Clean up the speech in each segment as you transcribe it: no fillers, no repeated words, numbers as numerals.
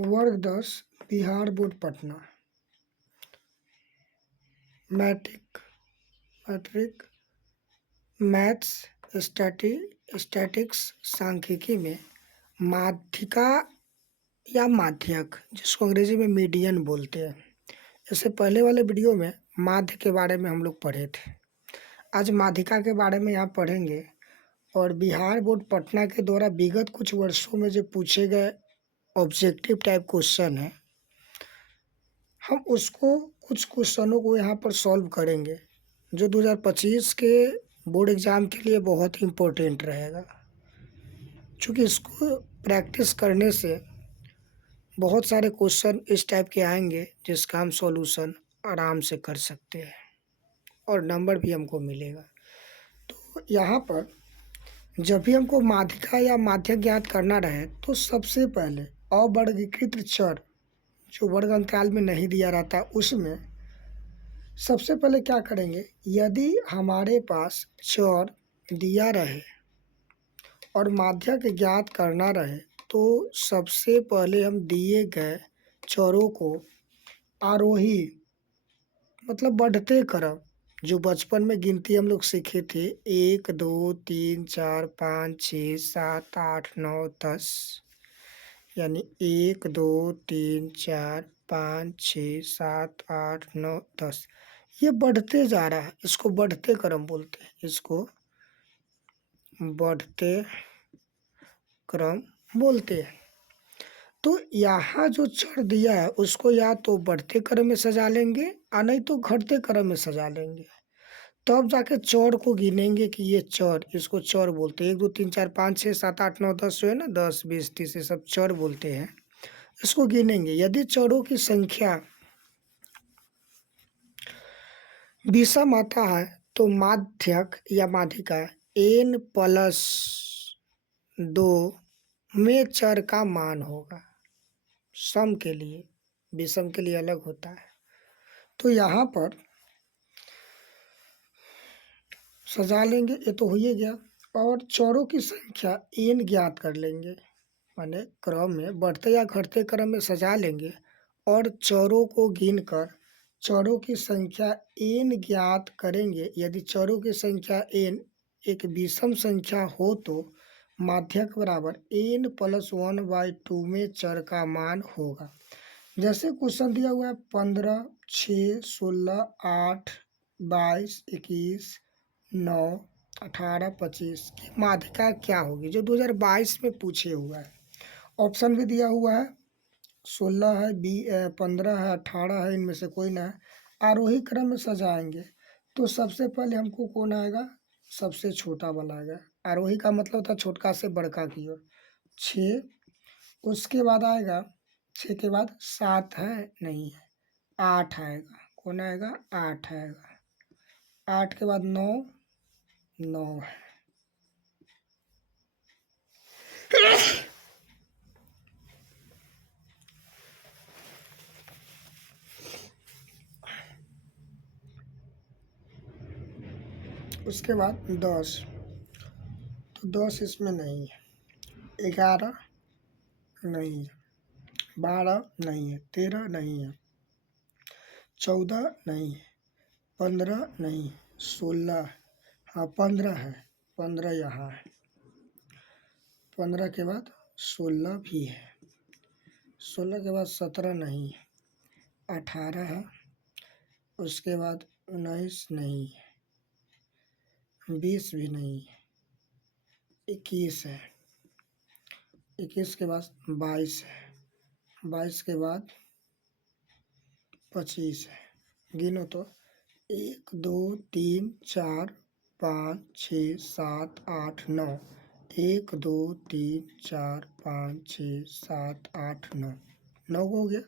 वर्ग 10 Bihar board Patna. Matric maths statics सांख्यिकी में माध्यिका या माध्यक, जिसको अंग्रेजी में मीडियन बोलते हैं। इससे पहले वाले वीडियो में माध्य के बारे में हम लोग पढ़े थे। आज माध्यिका के बारे में यहाँ पढ़ेंगे और बिहार बोर्ड पटना के द्वारा विगत कुछ वर्षों में जो पूछे गए ऑब्जेक्टिव टाइप क्वेश्चन है, हम उसको कुछ क्वेश्चनों को यहाँ पर सॉल्व करेंगे जो 2025 के बोर्ड एग्ज़ाम के लिए बहुत ही इम्पोर्टेंट रहेगा, क्योंकि इसको प्रैक्टिस करने से बहुत सारे क्वेश्चन इस टाइप के आएंगे जिसका हम सॉल्यूशन आराम से कर सकते हैं और नंबर भी हमको मिलेगा। तो यहाँ पर जब भी हमको माध्यिका या माध्यक ज्ञात करना रहे तो सबसे पहले अवर्गीकृत चर जो वर्ग अंतराल में नहीं दिया रहता, उसमें सबसे पहले क्या करेंगे, यदि हमारे पास चर दिया रहे और माध्यक ज्ञात करना रहे तो सबसे पहले हम दिए गए चरों को आरोही मतलब बढ़ते क्रम, जो बचपन में गिनती हम लोग सीखे थे 1 2 3 4 5 6 7 8 9 10, यानी 1 2 3 4 5 6 7 8 9 10, ये बढ़ते जा रहा है, इसको बढ़ते क्रम बोलते हैं, इसको बढ़ते क्रम बोलते हैं। तो यहाँ जो चर दिया है उसको या तो बढ़ते क्रम में सजा लेंगे या नहीं तो घटते क्रम में सजा लेंगे, तब जाके चर को गिनेंगे कि ये चर, इसको चर बोलते हैं। 1 2 3 4 5 6 7 8 9 10 जो है ना, 10 20 30 ये सब चर बोलते हैं, इसको गिनेंगे। यदि चरों की संख्या विषम आता है तो माध्यक या माध्यिका n+2 में चर का मान होगा। सम के लिए, विषम के लिए अलग होता है। तो यहाँ पर सजा लेंगे, ये तो हो ही गया। और चरों की संख्या n ज्ञात कर लेंगे, माने क्रम में बढ़ते या घटते क्रम में सजा लेंगे और चरों को गिनकर चरों की संख्या n ज्ञात करेंगे। यदि चरों की संख्या n एक विषम संख्या हो तो माध्यक बराबर n+1/2 में चर का मान होगा। जैसे क्वेश्चन दिया हुआ है 15 6 16 8 22 21 9 18 25 की माध्यिका क्या होगी, जो 2022 में पूछे हुआ है। ऑप्शन भी दिया हुआ है, 16 है, 15 है, 18 है, इनमें से कोई ना है। आरोही क्रम में सजाएंगे तो सबसे पहले हमको कौन आएगा, सबसे छोटा वाला आएगा। आरोही का मतलब होता है छोटका से बड़का की ओर। 6, उसके बाद आएगा 6 के बाद 7 है, नहीं है, 8 आएगा। कौन आएगा, 8 आएगा। 8 के बाद 9 है। उसके बाद 10, तो 10 इसमें नहीं है। 11 नहीं है, 12 नहीं है, 13 नहीं है, 14 नहीं है, 15 नहीं है, 16, हाँ 15 है, 15 यहाँ है। 15 के बाद 16 भी है, 16 के बाद 17 नहीं है, 18 है, उसके बाद 19 नहीं है, 20 भी नहीं है, 21 है, 21 के बाद 22 है, 22 के बाद 25 है। गिनो तो 1 2 3 4 5 6 7 8 9, 1 2 3 4 5 6 7 8 9, 9 हो गया।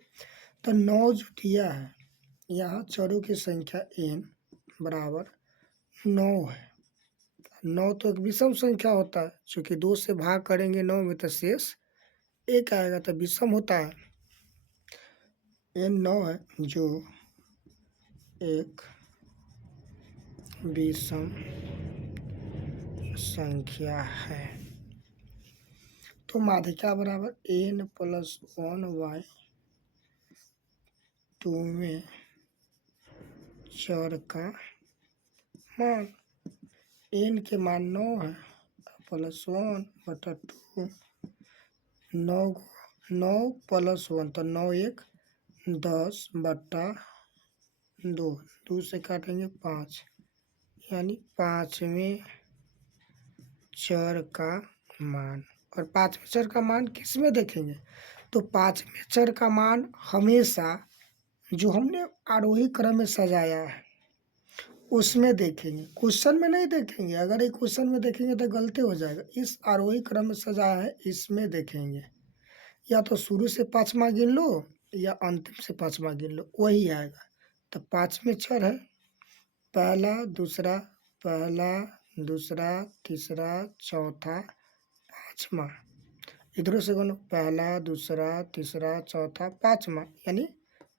तो 9 जो दिया है, यहाँ चरों की संख्या n बराबर 9 है। 9 तो एक विषम संख्या होता है, चूँकि 2 से भाग करेंगे 9 में तो शेष 1 आएगा, तो विषम होता है। n 9 है जो एक विषम संख्या है। तो माध्यिका बराबर n+1/2 में चर का मान। n के मान 9 है, +1/2, 9 + 1 तो 9 1 10/2, 2 से काटेंगे 5, यानी 5वें चर का मान। और 5वें चर का मान किस में देखेंगे? तो 5वें चर का मान हमेशा जो हमने आरोही क्रम में सजाया है उसमें देखेंगे, क्वेश्चन में नहीं देखेंगे। अगर एक क्वेश्चन में देखेंगे तो गलती हो जाएगा। इस आरोही क्रम में सजाया है इसमें देखेंगे, या तो शुरू से 5वां गिन लो या अंतिम से 5वां गिन लो, वही आएगा। तो 5वें चर है पहला दूसरा तीसरा चौथा पाँचवा। इधरों से गिनो पहला दूसरा तीसरा चौथा पाँचवा, यानी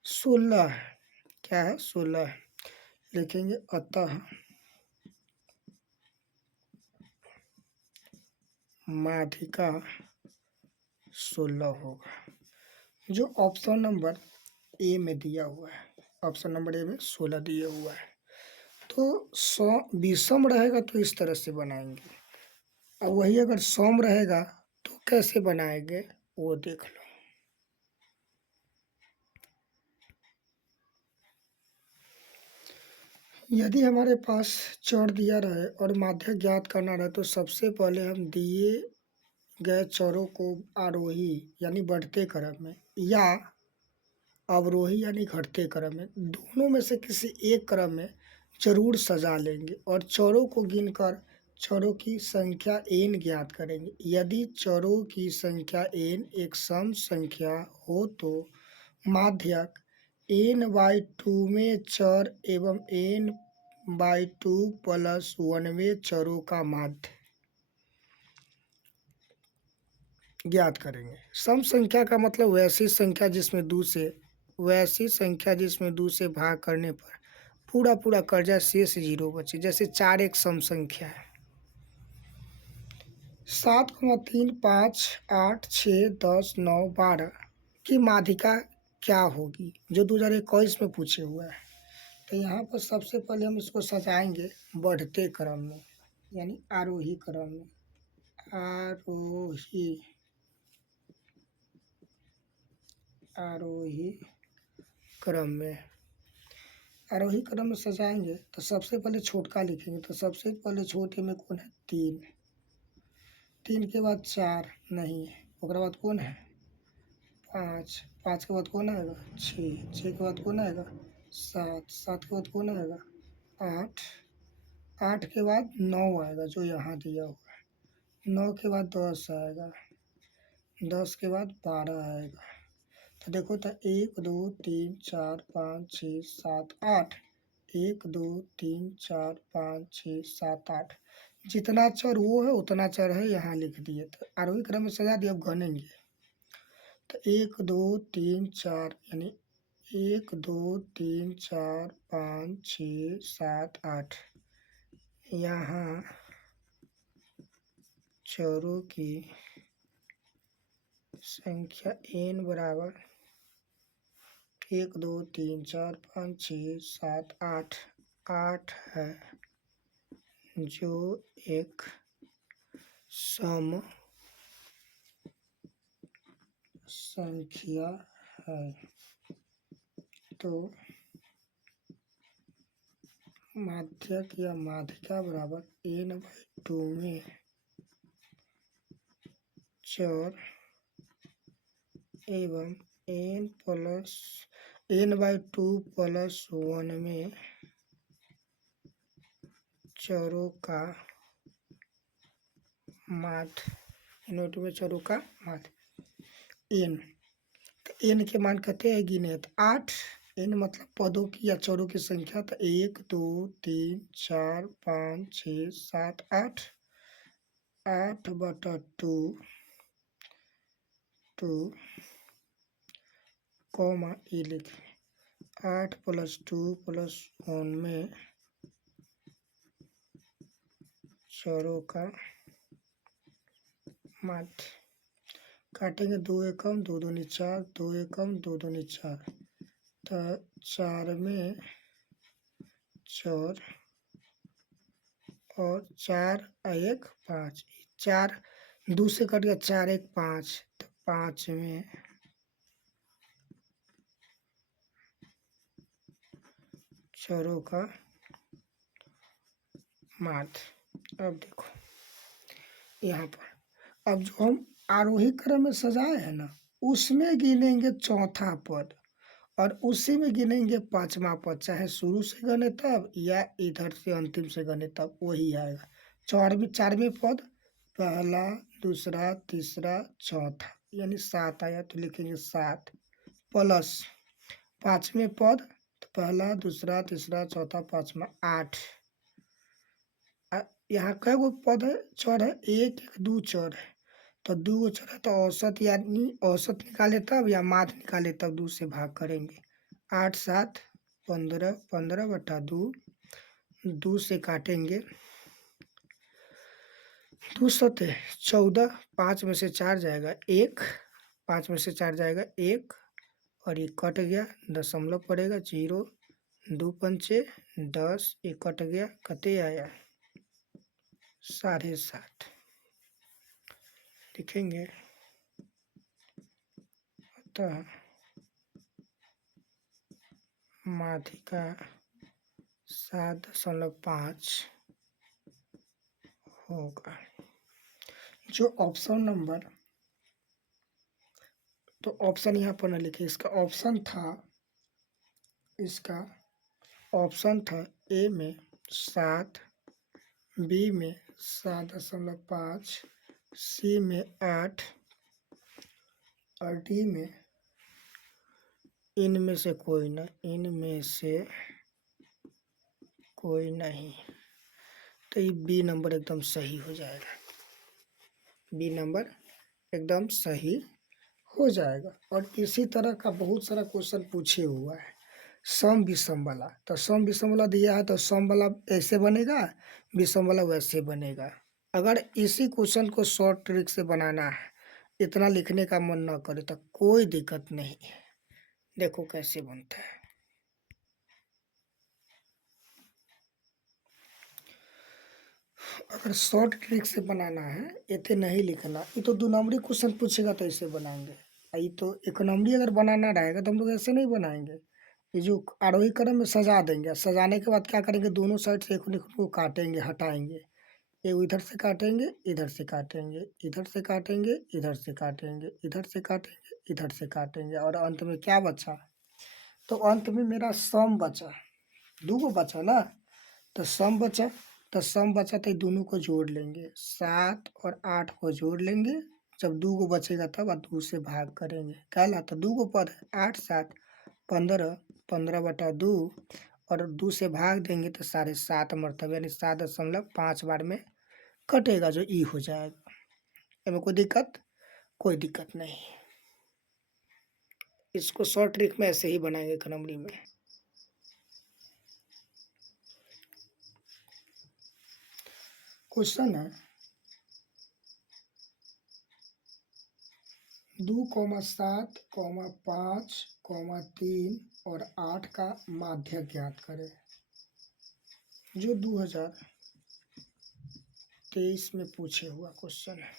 16 है। क्या है? 16 है। लिखेंगे अतः माध्यिका 16 होगा, जो ऑप्शन नंबर ए में दिया हुआ है। ऑप्शन नंबर ए में 16 दिया हुआ है। तो 100 विषम रहेगा तो इस तरह से बनाएंगे, और वही अगर सम रहेगा तो कैसे बनाएंगे वो देख लो। यदि हमारे पास चर दिया रहे और माध्यक ज्ञात करना रहे तो सबसे पहले हम दिए गए चरों को आरोही यानी बढ़ते क्रम में या अवरोही यानी घटते क्रम में, दोनों में से किसी एक क्रम में जरूर सजा लेंगे और चरों को गिनकर चरों की संख्या n ज्ञात करेंगे। यदि चरों की संख्या n एक सम संख्या हो तो माध्यक n/2 में चर एवं n/2 + 1वें चरों का माध्य ज्ञात करेंगे। सम संख्या का मतलब वैसी संख्या जिसमें 2 से भाग करने पर पूरा कर्जा शेष 0 बचे। जैसे 4 एक सम संख्या है। 7, 3, 5, 8, 6, 10, 9, 12 की माध्यिका क्या होगी, जो 2021 में पूछे हुआ है। तो यहाँ पर सबसे पहले हम इसको सजाएंगे बढ़ते क्रम में, यानी आरोही क्रम में। आरोही क्रम में सजाएंगे तो सबसे पहले छोटका लिखेंगे। तो सबसे पहले छोटे में कौन है? 3 के बाद 4 नहीं है, उसके बाद कौन है? 5 के बाद कौन आएगा? 6 के बाद कौन आएगा? 7 के बाद कौन आएगा? 8 के बाद 9 आएगा जो यहाँ दिया हुआ है। 9 के बाद 10 आएगा, 10 के बाद 12 आएगा। तो देखो तो 1 2 3 4 5 6 7 8, 1 2 3 4 5 6 7 8, जितना चर वो है उतना चर है यहाँ लिख दिए। तो आरोही क्रम में सजा दिए। अब गनेंगे तो 1 2 3 4, यानी 1 2 3 4 5 6 7 8। यहाँ चरों की संख्या n बराबर 1 2 3 4 5 6 7 8 है, जो एक सम संख्या है। तो माध्यक या माध्यिका बराबर n/2 में चर एवं n/2 + 1 में चरों का माध्य। n/2 में चरों का माध्य n। तो n के मान कहते हैं गिने तो 8। n मतलब पदों की या चरों की संख्या। तो 1 2 3 4 5 6 7 8, 8/2 कॉमा e लिखे। 8 + 2 + 1 में चरों का माध्य। काटेंगे, 2 एकम 2 दूनी 4, 2 एकम 2 दूनी 4, तो 4 में 4 और 4 1 5, 4 2 से कट गया, 4 1 5, तो 5 में 4 का माध्य। अब देखो यहाँ पर, अब जो हम आरोही क्रम में सजाए हैं ना, उसमें गिनेंगे चौथा पद और उसी में गिनेंगे पांचवा पद, चाहे शुरू से गने तब या इधर से अंतिम से गने तब वही आएगा। चारवें पद पहला, दूसरा, तीसरा, चौथा, यानी 7 आया तो लिखेंगे 7 प्लस पांचवें पद तो पहला, दूसरा, तीसरा, चौथा, पांचवा, 8। यहाँ कै गो पद है, चर है, एक एक दो चर है, तो 2 गो चर है तो औसत, यानी औसत निकाले तब या माध्य निकाले तब 2 से भाग करेंगे। 8 7 15, 15 बटा 2, 2 से काटेंगे, 2 सते 14, 5 में से 4 जाएगा 1, 5 में से 4 जाएगा 1 और ये कट गया, दशमलव पड़ेगा 0, 2 पंचे 10, ये कट गया, कते आया 7.5 लिखेंगे। अतः माध्यिका 7.5 होगा। जो ऑप्शन नंबर, तो ऑप्शन यहाँ पर न लिखे, इसका ऑप्शन था, इसका ऑप्शन था ए में 7, बी में 7.5, सी में 8 और डी में, इनमें से कोई ना, इनमें से कोई नहीं, तो ये बी नंबर एकदम सही हो जाएगा, बी नंबर एकदम सही हो जाएगा। और इसी तरह का बहुत सारा क्वेश्चन पूछे हुआ है सम विषम वाला, तो सम विषम वाला दिया है तो सम वाला ऐसे बनेगा, विषम वाला वैसे बनेगा। अगर इसी क्वेश्चन को शॉर्ट ट्रिक से बनाना है, इतना लिखने का मन ना करे तो कोई दिक्कत नहीं है, देखो कैसे बनता है। अगर शॉर्ट ट्रिक से बनाना है, इतने नहीं लिखना, ये तो 2 नंबरी क्वेश्चन पूछेगा तो ऐसे बनाएंगे, ये तो 1 नंबरी अगर बनाना रहेगा तो हम लोग ऐसे नहीं बनाएंगे। ये जो आरोही क्रम में सजा देंगे, सजाने के बाद क्या करेंगे, दोनों साइड से एक को काटेंगे, हटाएंगे, ये इधर से काटेंगे, इधर से काटेंगे, इधर से काटेंगे, इधर से काटेंगे, इधर से काटेंगे, इधर से काटेंगे, और अंत में क्या बचा, तो अंत में मेरा सम बचा, 2 गो बचा ना, तो सम बचा, तो सम बचा तो दोनों को जोड़ लेंगे, 7 और 8 को जोड़ लेंगे, जब 2 गो बचेगा तब 2 से भाग करेंगे, क्या लाता 2 गो पद है, 8 7 15, 15 बटा 2 और 2 से भाग देंगे तो 7.5 मरतबा, यानी 7.5 बार में कटेगा, जो ई हो जाएगा। इसमें कोई दिक्कत, कोई दिक्कत नहीं। इसको शॉर्ट ट्रिक में ऐसे ही बनाएंगे एक नंबरी में। क्वेश्चन है 2,7, 5, 3 और 8 का माध्य ज्ञात करें। जो 2023 में पूछे हुआ क्वेश्चन है।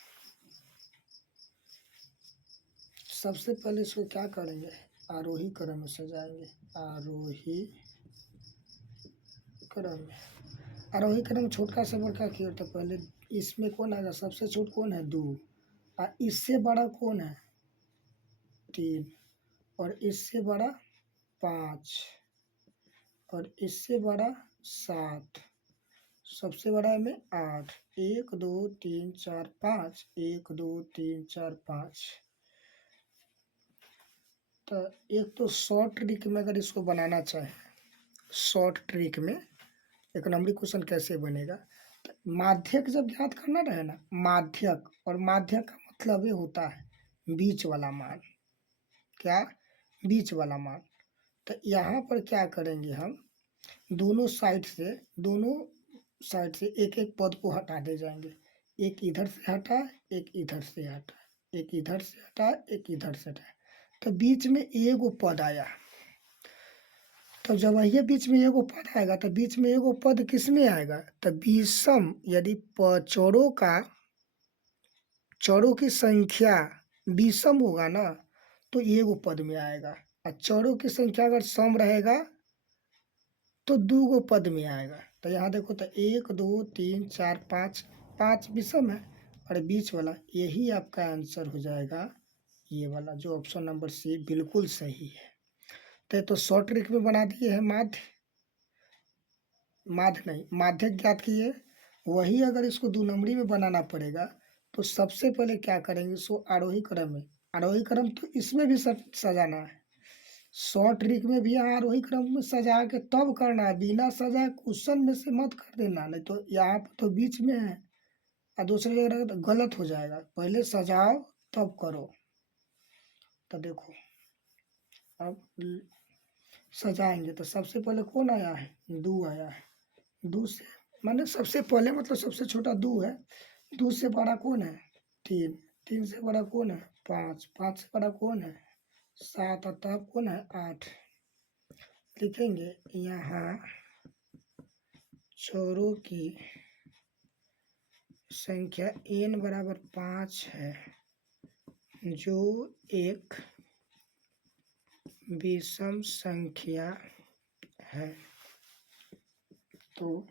सबसे पहले इसको क्या करेंगे, आरोही क्रम में सजाएंगे, आरोही क्रम में, आरोही क्रम छोटका से बड़का की ओर, तो पहले इसमें कौन आएगा, सबसे छोट कौन है 2, और इससे बड़ा कौन है 3, और इससे बड़ा 5 और इससे बड़ा 7, सबसे बड़ा है में 8, 1 2 3 4 5, 1 2 3 4 5। तो एक तो शॉर्ट ट्रिक में अगर इसको बनाना चाहे, शॉर्ट ट्रिक में एक नंबरी क्वेश्चन कैसे बनेगा, तो माध्यक जब ज्ञात करना रहे ना, माध्यक, और माध्यक का मतलब ये होता है बीच वाला मान, क्या, बीच वाला मान। तो यहाँ पर क्या करेंगे हम, दोनों साइड से एक एक पद को हटा दे जाएंगे, एक इधर से हटा, एक इधर से हटा, एक इधर से हटा, एक इधर से हटा, तो बीच में एगो पद आया। तो जब ये बीच में एगो पद आएगा तो बीच में एगो पद किस में आएगा, तो विषम, यदि चौरों की संख्या विषम होगा ना तो एगो पद में आएगा, और चौरों की संख्या अगर सम रहेगा तो दूगो पद में आएगा। तो यहाँ देखो तो 1 2 3 4 5, 5 विषम है और बीच वाला, यही आपका आंसर हो जाएगा ये वाला, जो ऑप्शन नंबर सी बिल्कुल सही है। तो शॉर्ट ट्रिक में बना दिए हैं माध्यक ज्ञात किए। वही अगर इसको 2 नंबरी में बनाना पड़ेगा तो सबसे पहले क्या करेंगे, इसको आरोही क्रम तो इसमें भी सजाना है, शॉर्ट ट्रिक में भी यहाँ आरोही क्रम में सजा के तब करना है, बिना सजाए क्वेश्चन में से मत कर देना, नहीं तो यहाँ पर तो बीच में है और दूसरी जगह तो गलत हो जाएगा। पहले सजाओ तब करो। तो देखो अब सजाएंगे तो सबसे पहले कौन आया है, 2 आया है। 2 से माने सबसे पहले मतलब सबसे छोटा 2 है, 2 से बड़ा कौन है 3, 3 से बड़ा कौन है 5, 5 से बड़ा कौन है 7, और तब कौन है 8। लिखेंगे यहाँ चौरों की संख्या n बराबर 5 है, जो एक विषम संख्या है। तो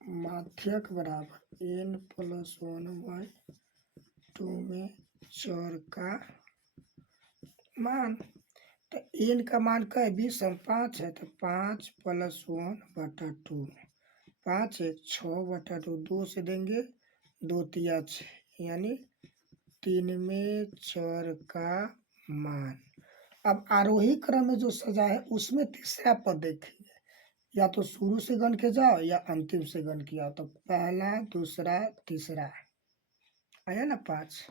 माध्यक बराबर n+1/2 में चौर का मान। तो n का मान का है 20/5 है, तो 5 + 1/2, 5 1 6/2, 2 से देंगे 2 तिया 6, यानी 3 में चौर का मान। अब आरोही क्रम में जो सजा है उसमें तीसरा पद देखेंगे, या तो शुरू से गण के जाओ या अंतिम से गण किया, तो पहला दूसरा तीसरा आया ना 5,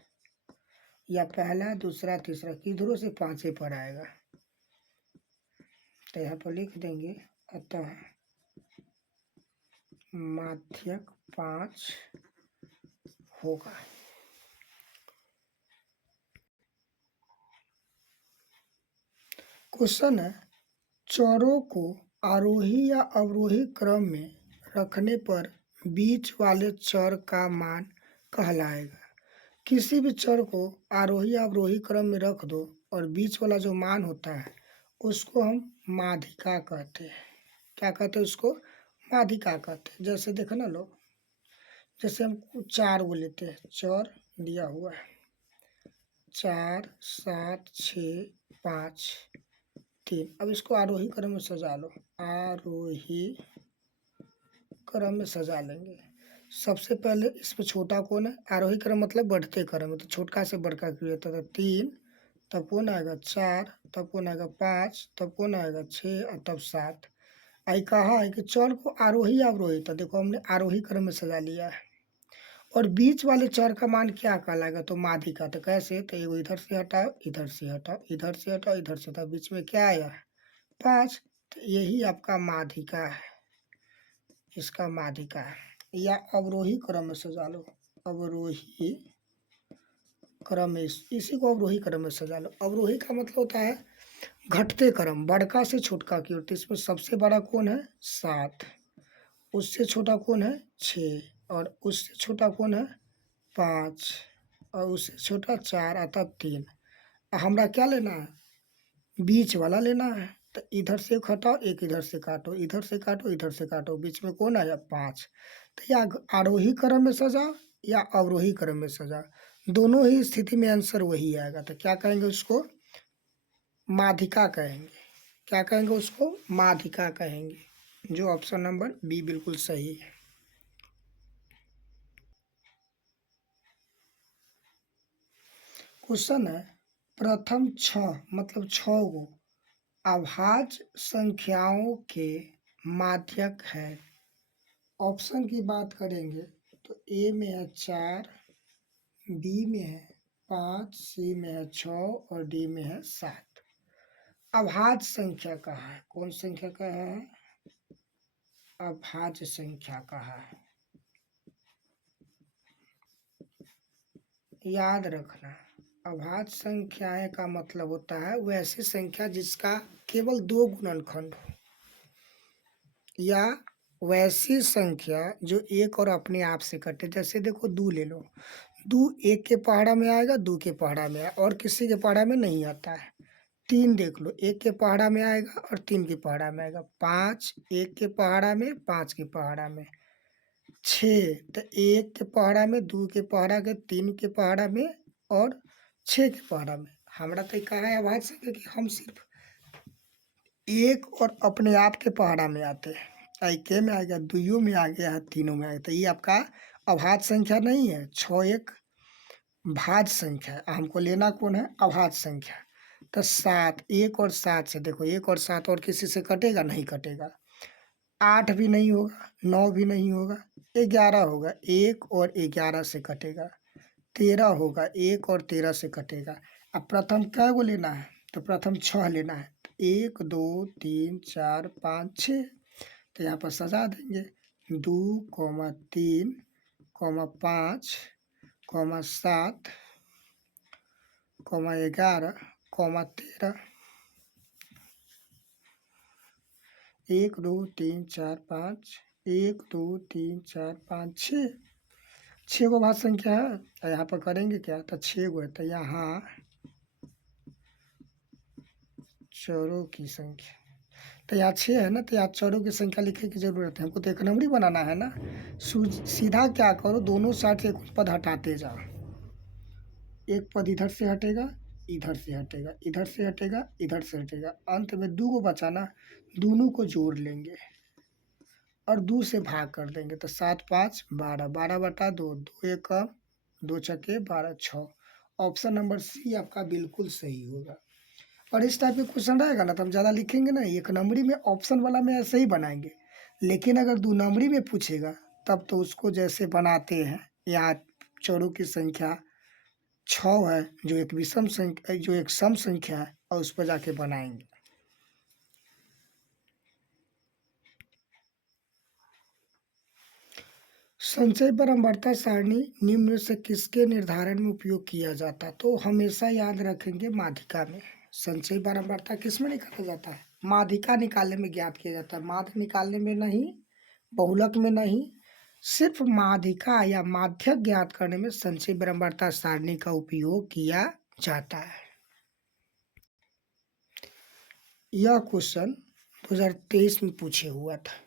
या पहला दूसरा तीसरा किधरों से 5 पर आएगा। तो यहाँ पर लिख देंगे अतः माध्यक 5 होगा। क्वेश्चन है, चौरों को आरोही या अवरोही क्रम में रखने पर बीच वाले चर का मान कहलाएगा। किसी भी चर को आरोही या अवरोही क्रम में रख दो और बीच वाला जो मान होता है उसको हम माध्यिका कहते हैं। क्या कहते हैं उसको, माध्यिका कहते हैं। जैसे देखो ना लोग, जैसे हम 4 को लेते हैं, चर दिया हुआ है 4 7 6 5 3। अब इसको आरोही क्रम में सजा लो, आरोही क्रम में सजा लेंगे। सबसे पहले इसमें छोटा कौन है, आरोही क्रम मतलब बढ़ते क्रम में, तो छोटका से बड़का क्रिया, तो 3, तब कौन आएगा 4, तब कौन आएगा 5, तब कौन आएगा 6 और तब 7। आई कहा है कि चर को आरोही या अवरोही, तो देखो हमने आरोही क्रम में सजा लिया है। और बीच वाले चर का मान क्या कहलाएगा, तो माध्यिका। तो कैसे, तो एगो इधर से हटाओ, इधर से हटाओ, इधर से हटाओ, इधर से हटाओ, बीच में क्या आया 5, तो यही आपका माध्यिका है, इसका माध्यिका है। या अवरोही क्रम में सजा लो, अवरोही क्रम में, इसी को अवरोही क्रम में सजा लो। अवरोही का मतलब होता है घटते क्रम, बड़का से छोटका की ओर। तो इसमें सबसे बड़ा कौन है 7, उससे छोटा कौन है 6, और उससे छोटा कौन है 5, और उससे छोटा 4 और तब 3। हमरा क्या लेना है, बीच वाला लेना है। तो इधर से हटाओ, एक इधर से काटो, इधर से काटो, इधर से काटो, बीच में कौन आया 5। तो या आरोही क्रम में सजाओ या अवरोही क्रम में सजाओ, दोनों ही स्थिति में आंसर वही आएगा। तो क्या कहेंगे उसको, माध्यिका कहेंगे। क्या कहेंगे उसको, माध्यिका कहेंगे, जो ऑप्शन नंबर बी बिल्कुल सही है। क्वेश्चन है, प्रथम 6 मतलब 6 को अभाज्य संख्याओं के माध्यक है। ऑप्शन की बात करेंगे तो ए में है 4, बी में है 5, सी में है 6 और डी में है 7। अभाज्य संख्या कहा है, कौन संख्या कहा है, अभाज्य संख्या कहा है। याद रखना, अभाज्य संख्याएं का मतलब होता है वैसी संख्या जिसका केवल 2 गुणनखंड हो, या वैसी संख्या जो एक और अपने आप से कटे। जैसे देखो 2 ले लो, 2 एक के पहाड़ा में आएगा, 2 के पहाड़ा में और किसी के पहाड़ा में नहीं आता है। 3 देख लो, 1 के पहाड़ा में आएगा और 3 के पहाड़ा में आएगा। 5 1 के पहाड़ा में, 5 के पहाड़ा में। 6 तो 1 के पहाड़ा में, 2 के पहाड़ा के, 3 के पहाड़ा में और 6 के पहाड़ा में। हमारा तो कहा है अभाज्य संख्या कि हम सिर्फ एक और अपने आप के पहाड़ा में आते हैं। एके में आ गया, दुइयों में आ गया है, तीनों में आ गया, तो ये आपका अभाज्य संख्या नहीं है। 6 एक भाज्य संख्या है, हमको लेना कौन है? अभाज्य संख्या। तो 7, 1 और 7 से देखो, 1 और 7 और किसी से कटेगा? नहीं कटेगा। 8 भी नहीं होगा, 9 भी नहीं होगा, 11 होगा, 1 और 11 से कटेगा। 13 होगा, 1 और 13 से कटेगा। अब प्रथम कै गो लेना है? तो प्रथम 6 लेना है। 1 2 3 4 5 6, तो यहाँ पर सजा देंगे। 2 3 5 7 11 13। 1 2 3 4 5, 1 2 3 4 5 6, 6 गो भाज्य संख्या है। तो यहाँ पर करेंगे क्या? तो 6 गो है, तो यहाँ चरों की संख्या, तो यहाँ 6 है ना, तो यहाँ चरों की संख्या लिखने की जरूरत है, हमको तो एक नंबरी बनाना है ना। सीधा क्या करो, दोनों साइड से एक पद हटाते जाओ। एक पद इधर से हटेगा, इधर से हटेगा, इधर से हटेगा, इधर से हटेगा, अंत में 2 को बचाना, दोनों को जोड़ लेंगे और 2 से भाग कर देंगे। तो 7 5 12, 12 बटा 2, 2 एक कम, 2 छक्के 12, 6। ऑप्शन नंबर सी आपका बिल्कुल सही होगा। और इस टाइप के क्वेश्चन रहेगा ना तो हम ज़्यादा लिखेंगे ना, एक नंबरी में ऑप्शन वाला में ऐसे ही बनाएंगे। लेकिन अगर 2 नंबरी में पूछेगा तब तो उसको जैसे बनाते हैं, यहाँ चरों की संख्या 6 है, जो एक विषम संख्या, जो एक सम संख्या है, और उस पर जाके बनाएंगे। संचय परम्परता सारणी निम्न में से किसके निर्धारण में उपयोग किया जाता है? तो हमेशा याद रखेंगे माध्यिका में। संचय परम्परता किस में निकाला जाता है? माध्यिका निकालने में ज्ञात किया जाता है, माध्य निकालने में नहीं, बहुलक में नहीं, सिर्फ माध्यिका या माध्यक ज्ञात करने में संचय परम्परता सारणी का उपयोग किया जाता है। यह क्वेश्चन 2023 में पूछे हुआ था।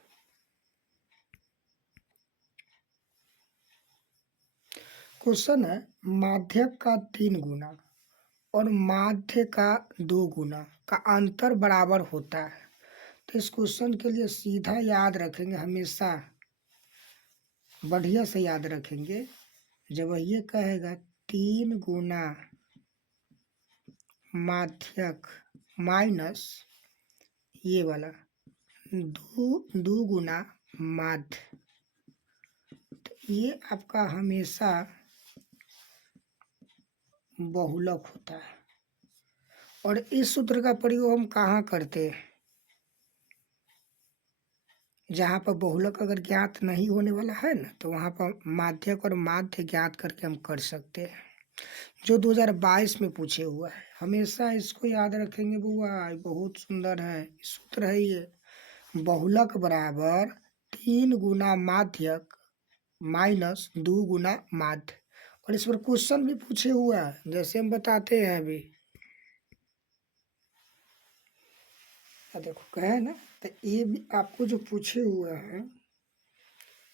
क्वेश्चन है, माध्यक का 3 गुना और माध्य का 2 गुना का अंतर बराबर होता है। तो इस क्वेश्चन के लिए सीधा याद रखेंगे, हमेशा बढ़िया से याद रखेंगे। जब ये कहेगा 3 गुना माध्यक माइनस ये वाला 2 गुना माध्य, तो ये आपका हमेशा बहुलक होता है। और इस सूत्र का प्रयोग हम कहाँ करते हैं? जहाँ पर बहुलक अगर ज्ञात नहीं होने वाला है ना, तो वहाँ पर माध्यक और माध्य ज्ञात करके हम कर सकते हैं, जो 2022 में पूछे हुआ है। हमेशा इसको याद रखेंगे बुआ, बहुत सुंदर है सूत्र है ये। बहुलक बराबर 3 गुना माध्यक माइनस 2 गुना माध्य। और इस पर क्वेश्चन भी पूछे हुआ है, जैसे हम बताते हैं अभी। देखो कहे ना, तो ये भी आपको जो पूछे हुए हैं,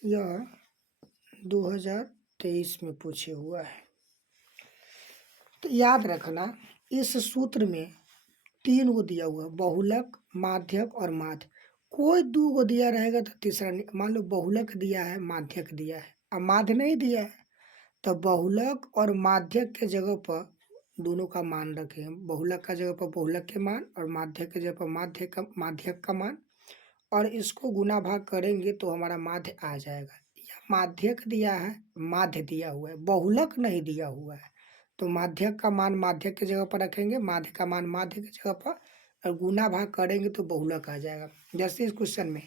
यह 2023 में पूछे हुआ है। तो याद रखना, इस सूत्र में 3 गो दिया हुआ है, बहुलक, माध्यक और माध्य। कोई 2 गो दिया रहेगा तो तीसरा नहीं। मान लो बहुलक दिया है, माध्यक दिया है, अब माध्य नहीं दिया है, तो बहुलक और माध्यक के जगह पर दोनों का मान रखें। बहुलक का जगह पर बहुलक के मान और माध्यक के जगह पर माध्यक का मान, और इसको गुना भाग करेंगे तो हमारा माध्य आ जाएगा। या माध्यक दिया है, माध्य दिया हुआ है, बहुलक नहीं दिया हुआ है, तो माध्यक का मान माध्यक की जगह पर रखेंगे, माध्य का मान माध्य की जगह पर, और गुना भाग करेंगे तो बहुलक आ जाएगा। जैसे इस क्वेश्चन में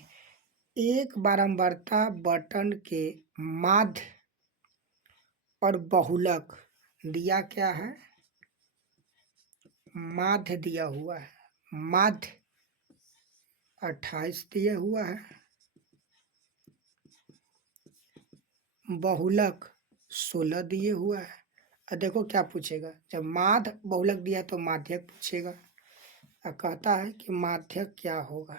एक बारंबारता बटन के माध्य और बहुलक दिया क्या है, माध्य दिया हुआ है, माध्य 28 दिया हुआ है, बहुलक 16 दिए हुआ है। और देखो क्या पूछेगा, जब माध्य बहुलक दिया तो माध्यक पूछेगा। और कहता है कि माध्यक क्या होगा,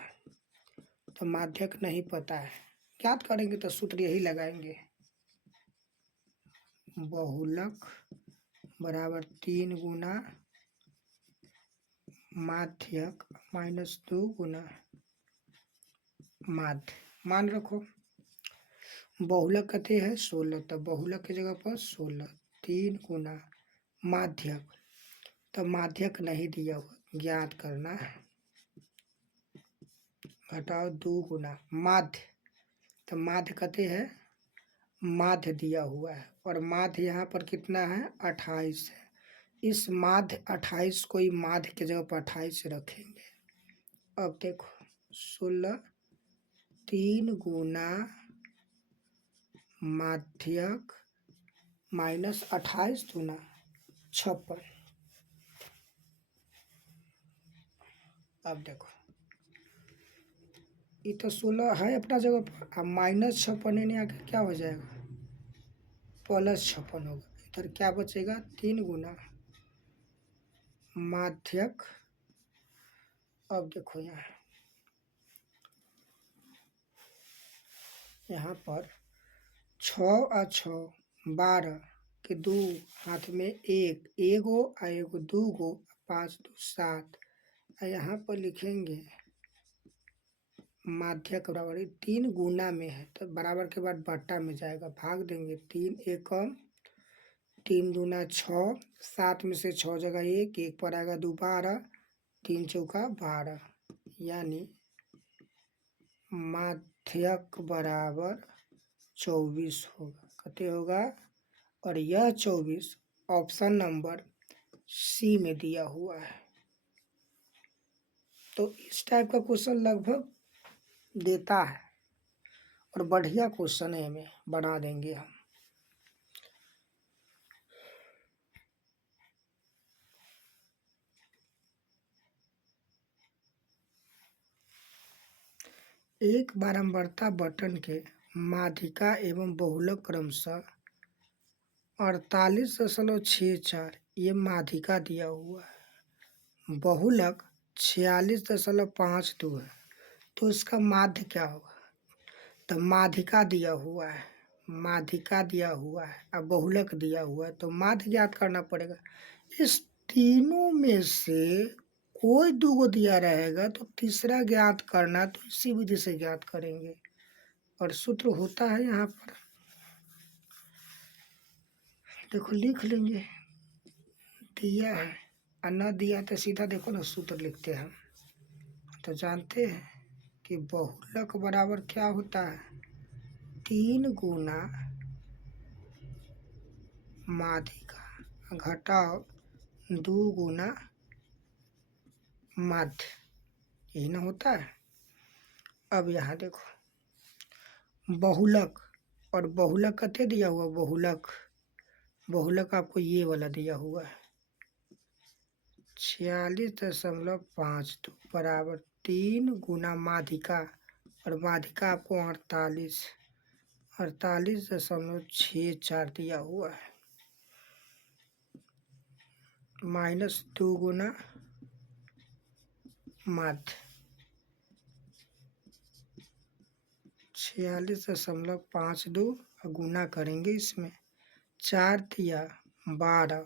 तो माध्यक नहीं पता है, ज्ञात करेंगे तो सूत्र यही लगाएंगे, बहुलक बराबर 3 गुना माध्यक -2 गुना माध्य। मान रखो बहुलक कहते हैं 16, तो बहुलक की जगह पर 16, 3 गुना माध्यक, तो माध्यक नहीं दिया हुआ, ज्ञात करना है, घटाओ 2 गुना माध्य, तो माध्य कहते हैं माध्य दिया हुआ है, और माध्य यहाँ पर कितना है 28 है। इस माध्य 28 को ही माध्य की जगह पर 28 रखेंगे। अब देखो 16, 3 गुना माध्यक -28 गुना 56। अब देखो ये तो 16 है अपना जगह पर, अब -56 यानी आके क्या हो जाएगा, +56 होगा। इधर क्या बचेगा, 3 गुना माध्यक। अब देखो यहाँ पर 6 और 6 12 के 2 हाथ में 1, एगो और एगो 2 गो, 5 2 7। और यहाँ पर लिखेंगे माध्यक बराबर 3 गुना में है, तो बराबर के बाद बट्टा में जाएगा, भाग देंगे 3 एकम 3 दूना 6, 7 में से 6 जगह 1, 1 पर आएगा 2 12, 3 चौका 12, यानी माध्यक बराबर 24 होगा। कितने होगा, और यह 24 ऑप्शन नंबर सी में दिया हुआ है। तो इस टाइप का क्वेश्चन लगभग देता है, और बढ़िया क्वेश्चन है, में बना देंगे हम। एक बारंबारता बटन के माध्यिका एवं बहुलक क्रमशः 48.64 ये माध्यिका दिया हुआ है, बहुलक 46.52 है, तो इसका माध्य क्या होगा, तो माध्यिका दिया हुआ है, माध्यिका दिया हुआ है, अब बहुलक दिया हुआ है, तो माध्य ज्ञात करना पड़ेगा। इस तीनों में से कोई 2 गो दिया रहेगा तो तीसरा ज्ञात करना, तो इसी विधि से ज्ञात करेंगे। और सूत्र होता है यहाँ पर, देखो लिख लेंगे, दिया है और न दिया तो सीधा देखो ना सूत्र लिखते हैं। तो जानते हैं कि बहुलक बराबर क्या होता है, 3 गुना माध्यिका घटाओ 2 गुना माध्य, यही ना होता है। अब यहाँ देखो बहुलक, और बहुलक कते दिया हुआ, बहुलक बहुलक आपको ये वाला दिया हुआ है 46.52 बराबर 3 गुना माध्यिका, और माध्यिका आपको 48.64 दिया हुआ है, -2 गुना माध्य 46.52 और गुना करेंगे इसमें, 4 तिया 12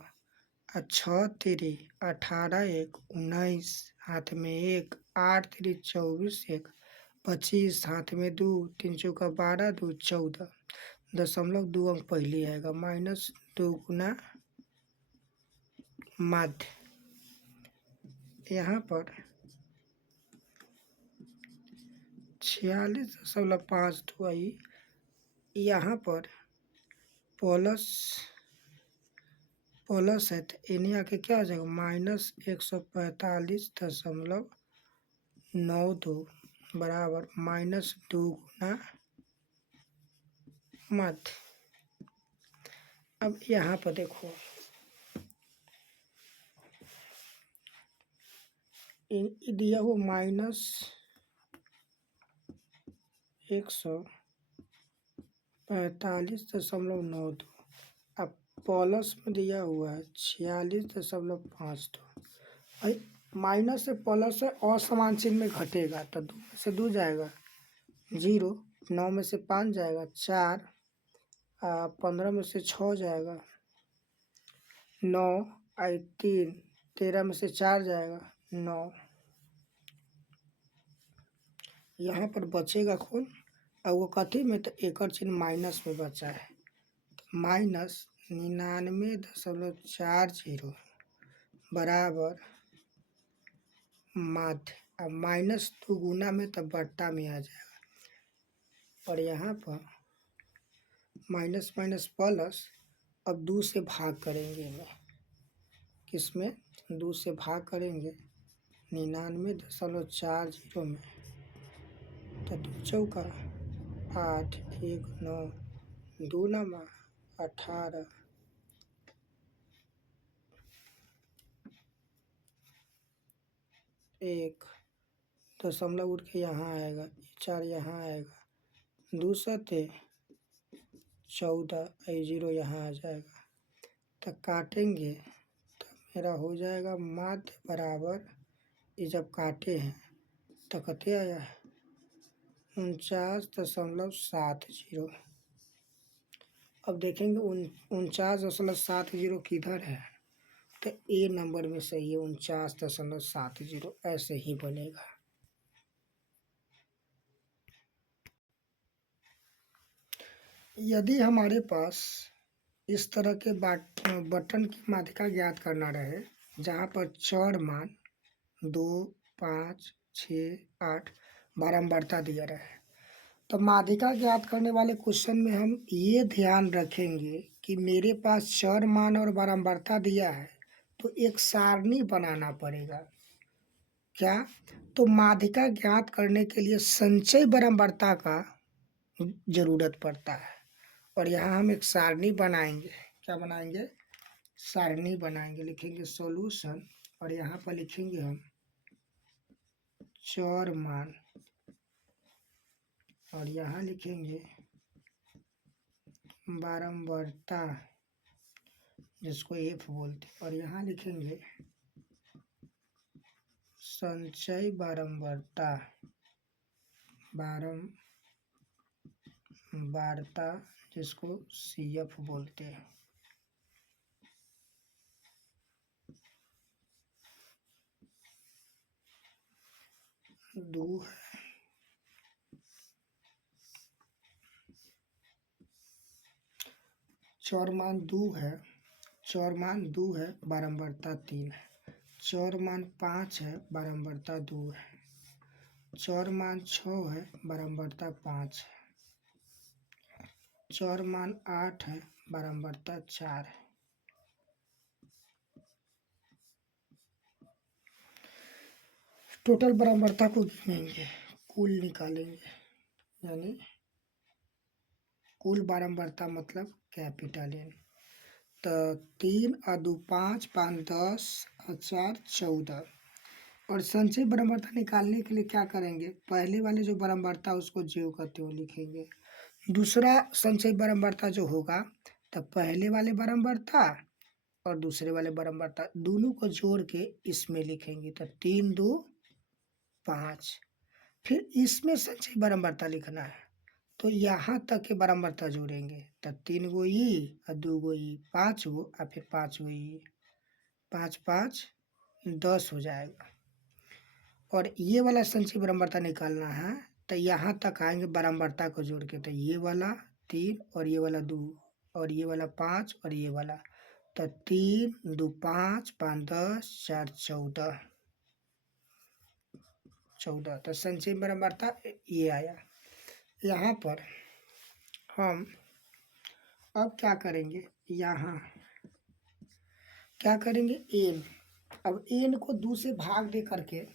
और 6 तिरी 18, 1 19, हाथ में 1, 8 तिरी 24, 1 25, हाथ में 2, 3 चौका 12, 2 14, 0.2 अंक पहले आएगा, -2 गुना माध्य। यहाँ पर 46.52 आई, यहाँ पर प्लस है, तो इन्हें आके क्या हो जाएगा, -145.92 बराबर -2 गुना माध्य। अब यहाँ पर देखो दिया हुआ -145.92। अब प्लस में दिया हुआ है 46.52। भाई माइनस से प्लस से असमान चिन्ह में घटेगा तो 2 में से 2 जाएगा 0, 9 में से 5 जाएगा 4, 15 में से 6 जाएगा 9, 3, 13 में से 4 जाएगा 9। यहाँ पर बचेगा कौन? और वो कथी में? तो एकड़ चिन्ह माइनस में बचा है, -99.40 बराबर माध्य। अब माइनस 2 गुना में तब बट्टा में आ जाएगा। और यहाँ पर माइनस माइनस प्लस, अब 2 से भाग करेंगे इन्हें, किसमें? 2 से भाग करेंगे 99.40 में, तो 2 चौका 8, 1 9, 2 नमा 18, 1 दशमलव उठ के यहाँ आएगा, 4 यहाँ आएगा, 2 सते 14, 0 यहाँ आ जाएगा। तो काटेंगे तो मेरा हो जाएगा माध्य बराबर, ये जब काटे हैं तो कते आया है 49.70। अब देखेंगे 49.70 किधर है, तो ए नंबर में सही है 49.70, ऐसे ही बनेगा। यदि हमारे पास इस तरह के बटन की माध्यिका ज्ञात करना रहे जहाँ पर चर मान 2, 5, 6, 8 बारंबारता दिया रहे, तो माध्यिका ज्ञात करने वाले क्वेश्चन में हम ये ध्यान रखेंगे कि मेरे पास चर मान और बारंबारता दिया है तो एक सारणी बनाना पड़ेगा। क्या? तो माध्यिका ज्ञात करने के लिए संचय बारंबारता का जरूरत पड़ता है, और यहाँ हम एक सारणी बनाएंगे। क्या बनाएंगे? सारणी बनाएंगे। लिखेंगे सॉल्यूशन, और यहाँ पर लिखेंगे हम चर मान, और यहाँ लिखेंगे बारंबारता जिसको एफ बोलते, और यहाँ लिखेंगे संचय बारंबारता जिसको सी एफ बोलते हैं। दो चर मान 2 है, चर मान 2 है, बारंबारता 3 है। चर मान 5 है, बारंबारता 2 है। चर मान 6 है, बारंबारता 5 है। चर मान 8 है, बारंबारता 4 है। टोटल बारंबारता को गिनेंगे, कुल निकालेंगे, यानी कुल बारंबारता मतलब कैपिटल एन। तो 3 और 2 5, 5 10 और 4 14। और संचय बारंबारता निकालने के लिए क्या करेंगे? पहले वाले जो बारंबारता उसको ज्यों करते हुए लिखेंगे। दूसरा संचय बारंबारता जो होगा तो पहले वाले बारंबारता और दूसरे वाले बारंबारता दोनों को जोड़ के इसमें लिखेंगे। तो 3 2 5। फिर इसमें संचय बारंबारता लिखना है तो यहाँ तक के बारंबारता जोड़ेंगे। तो 3 गो ई और 2 गो ई, 5 गो और फिर 5 गो ई, 5 5 10 हो जाएगा। और ये वाला संचय बारंबारता निकालना है तो यहाँ तक आएंगे बारंबारता को जोड़ के। तो ये वाला 3 और ये वाला 2 और ये वाला 5 और ये वाला, तो 3 2 5 5 10 4 14। तो संचय बारंबारता ये आया। यहाँ पर हम अब क्या करेंगे? यहाँ क्या करेंगे? एन। अब एन को 2 से भाग दे करके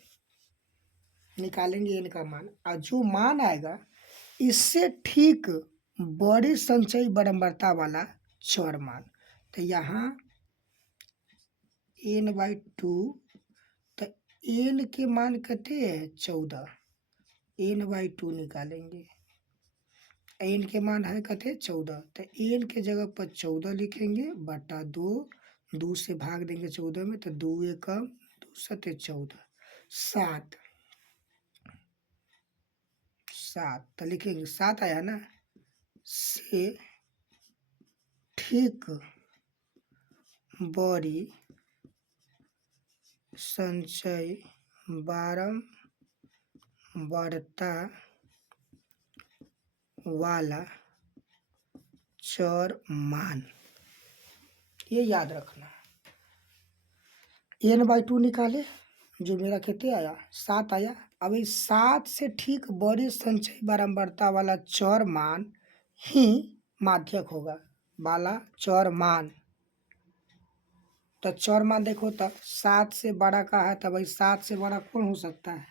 निकालेंगे एन का मान, और जो मान आएगा इससे ठीक बड़े संचय बारंबारता वाला चर मान। तो यहाँ n/2, तो एन के मान कितने हैं 14, n/2 निकालेंगे। एन के मान है कितने 14, तो एन के जगह पर 14 लिखेंगे बटा 2, 2 से भाग देंगे 14 में तो 2 एकम 2 सते 14, 7 7 तो लिखेंगे 7 आया ना। से ठीक बड़ी संचय बारंबारता वाला चर मान, ये याद रखना। n/2 निकाले, जो मेरा कितने आया 7 आया। अब इस 7 से ठीक बड़ी संचय बारंबारता वाला चर मान ही माध्यक होगा, वाला चर मान। तो चर मान देखो तो 7 से बड़ा का है, तो भाई 7 से बड़ा कौन हो सकता है,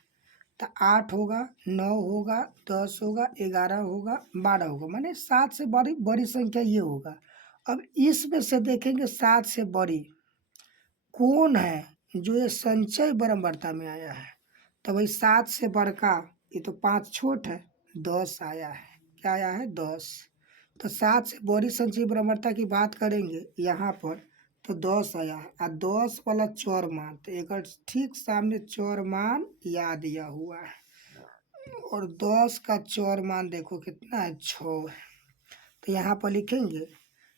तो 8 होगा, 9 होगा, 10 होगा, 11 होगा, 12 होगा, माने 7 से बड़ी बड़ी संख्या ये होगा। अब इसमें से देखेंगे 7 से बड़ी कौन है जो ये संचय बारंबारता में आया है, तो भाई 7 से बड़का ये तो 5 छोट है, 10 आया है। क्या आया है 10। तो 7 से बड़ी संचय बारंबारता की बात करेंगे यहाँ पर तो 10 आया है, और 10 वाला चर मान, तो एक ठीक सामने चर मान याद दिया हुआ है, और 10 का चर मान देखो कितना है 6 है। तो यहाँ पर लिखेंगे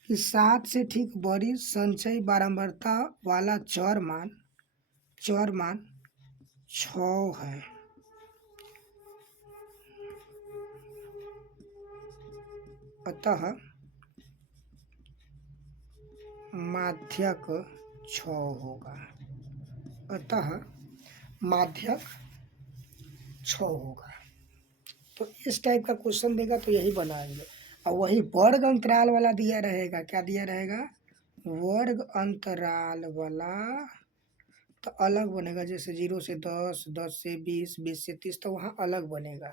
कि 7 से ठीक बड़ी संचय बारंबारता वाला चर मान 6 है। अतः माध्यक 6 होगा। अतः माध्यक 6 होगा। तो इस टाइप का क्वेश्चन देगा तो यही बनाएंगे। और वही वर्ग अंतराल वाला दिया रहेगा, क्या दिया रहेगा, वर्ग अंतराल वाला तो अलग बनेगा, जैसे 0 से 10, 10 से 20, 20 से 30, तो वहाँ अलग बनेगा।